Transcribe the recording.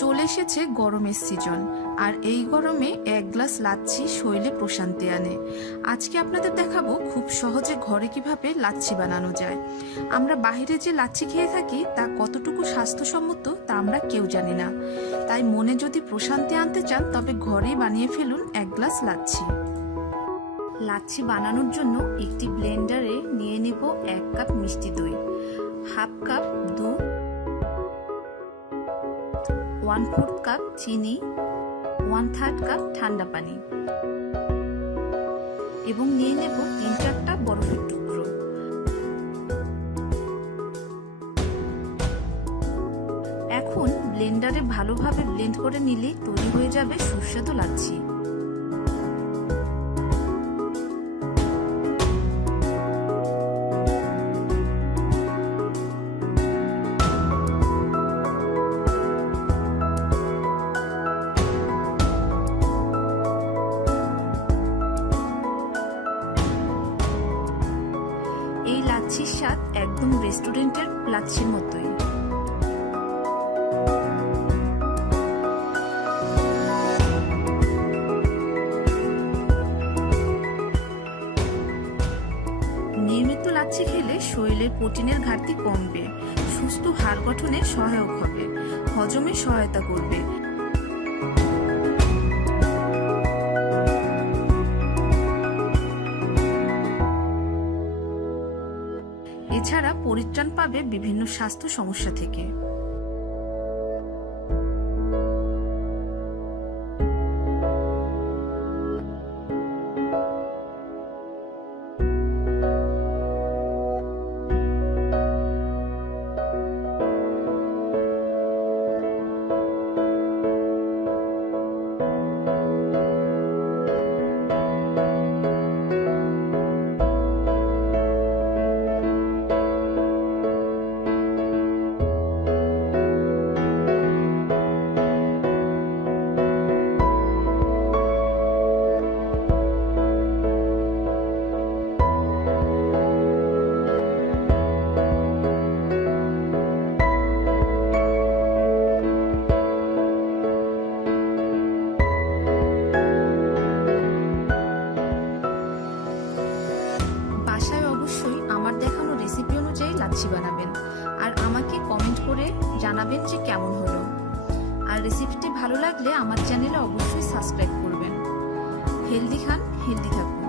চলে এসেছে গরমের সিজন, আর এই গরমে এক গ্লাস লাচ্ছি শরীরে প্রশান্তি আনে। আজকে আপনাদের দেখাবো খুব সহজে ঘরে কিভাবে লাচ্ছি বানানো যায়। আমরা বাইরে যে লাচ্ছি খেয়ে থাকি তা কতটুকু স্বাস্থ্যসম্মত তা আমরা কেউ জানি না। তাই মনে যদি প্রশান্তি আনতে চান তবে ঘরেই বানিয়ে ফেলুন এক গ্লাস লাচ্ছি। লাচ্ছি বানানোর জন্য একটি ব্লেন্ডারে নিয়ে নেব 1 কাপ মিষ্টি দই, হাফ কাপ দুধ, 1/4 কাপ চিনি, 1/3 কাপ ঠান্ডা পানি এবং নিয়ে নেব 3-4টা বরফের টুকরো। এখন ব্লেন্ডারে ভালোভাবে ব্লেন্ড করে নিলে তৈরি হয়ে যাবে সুস্বাদু লাচ্ছি। এই লাচ্ছির স্বাদ একদম রেস্টুরেন্টের লাচ্ছির মতোই। নিয়মিত লাচ্ছি খেলে শরীরের প্রোটিনের ঘাটতি কমবে, সুস্থ হাড় গঠনে সহায়ক হবে, হজমে সহায়তা করবে। এছাড়া পরিত্রাণ পাবে বিভিন্ন স্বাস্থ্য সমস্যা থেকে। আমার দেখানো রেসিপি অনুযায়ী লাচ্ছি বানাবেন আর আমাকে কমেন্ট করে জানাবেন যে কেমন হলো। আর রেসিপিটি ভালো লাগলে আমার চ্যানেলে অবশ্যই সাবস্ক্রাইব করবেন। হেলদি খান, হেলদি থাকুন।